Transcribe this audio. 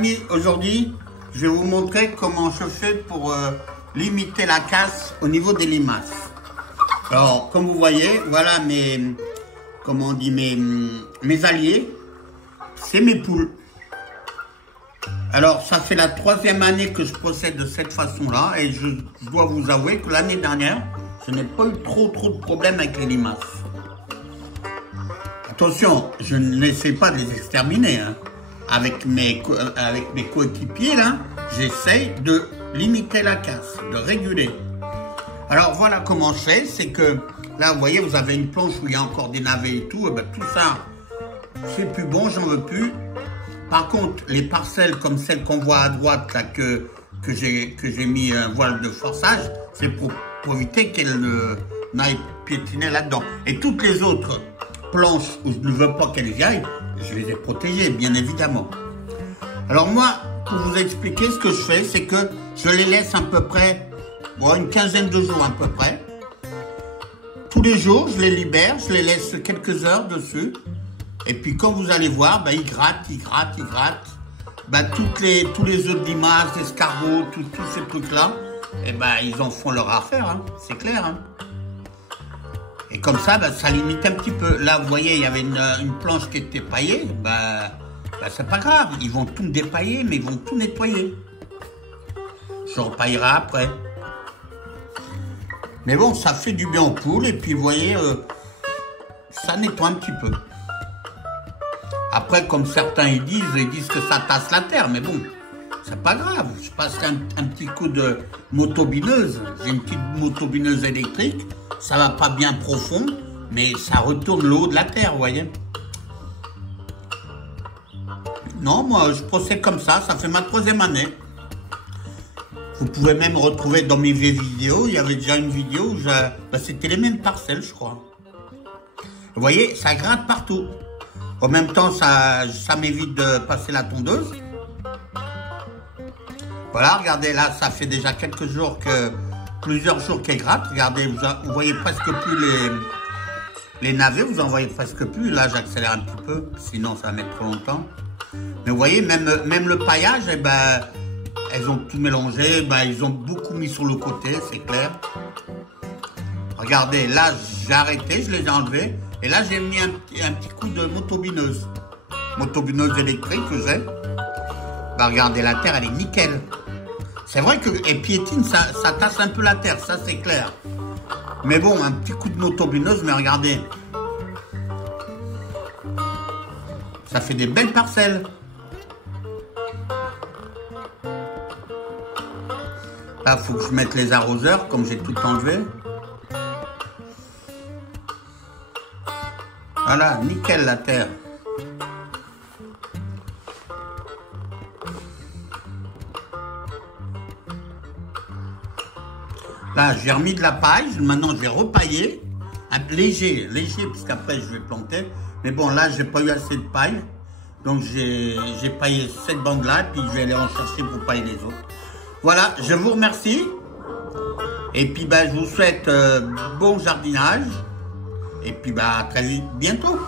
amis, aujourd'hui, je vais vous montrer comment je fais pour limiter la casse au niveau des limaces. Alors, comme vous voyez, voilà mes alliés, c'est mes poules. Alors, ça fait la 3e année que je procède de cette façon-là et je dois vous avouer que l'année dernière, je n'ai pas eu trop de problèmes avec les limaces. Attention, je n'essaie pas de les exterminer, hein. Avec mes coéquipiers, là, j'essaie de limiter la casse, de réguler. Alors voilà comment je fais, c'est que là, vous voyez, vous avez une planche où il y a encore des navets et tout, et ben, tout ça, c'est plus bon, j'en veux plus. Par contre, les parcelles comme celles qu'on voit à droite, là, que j'ai mis un voile de forçage, c'est pour éviter qu'elles n'aillent piétiner là-dedans. Et toutes les autres planches où je ne veux pas qu'elles y aillent, je les ai protégées, bien évidemment. Alors moi, pour vous expliquer, ce que je fais, c'est que je les laisse à peu près, bon, une quinzaine de jours à peu près. Tous les jours, je les libère, je les laisse quelques heures dessus. Et puis, quand vous allez voir, ben, ils grattent. Ben, tous les œufs de limaces, d'escargots, tous ces trucs-là, et ben, ils en font leur affaire, hein, c'est clair. Hein. Et comme ça, ben, ça limite un petit peu. Là, vous voyez, il y avait une planche qui était paillée. Ben, c'est pas grave. Ils vont tout dépailler, mais ils vont tout nettoyer. Je repaillerai après. Mais bon, ça fait du bien aux poules. Et puis, vous voyez, ça nettoie un petit peu. Après, comme certains ils disent que ça tasse la terre. Mais bon, c'est pas grave. Je passerai un petit coup de motobineuse. J'ai une petite motobineuse électrique. Ça va pas bien profond, mais ça retourne le haut de la terre, vous voyez. Non, moi, je procède comme ça. Ça fait ma 3e année. Vous pouvez même retrouver dans mes vieilles vidéos. Il y avait déjà une vidéo où c'était les mêmes parcelles, je crois. Vous voyez, ça gratte partout. En même temps, ça m'évite de passer la tondeuse. Voilà, regardez, là, ça fait déjà plusieurs jours qu'elle gratte. Regardez, vous voyez presque plus les navets, vous en voyez presque plus. Là, j'accélère un petit peu, sinon ça va mettre trop longtemps. Mais vous voyez, même le paillage, eh ben, elles ont tout mélangé. Ben, ils ont beaucoup mis sur le côté, c'est clair. Regardez, là, j'ai arrêté, je les ai enlevés. Et là, j'ai mis un petit coup de motobineuse. Motobineuse électrique que j'ai. Ben, regardez, la terre, elle est nickel. C'est vrai qu'elle piétine, ça tasse un peu la terre, ça c'est clair. Mais bon, un petit coup de motobineuse, mais regardez. Ça fait des belles parcelles. Là, il faut que je mette les arroseurs, comme j'ai tout enlevé. Voilà, nickel la terre. Là, j'ai remis de la paille. Maintenant, je vais repailler. Léger, puisqu'après, je vais planter. Mais bon, là, j'ai pas eu assez de paille. Donc, j'ai paillé cette bande-là. Puis, je vais aller en chercher pour pailler les autres. Voilà, je vous remercie. Et puis, ben, je vous souhaite bon jardinage. Et puis, ben, à très bientôt.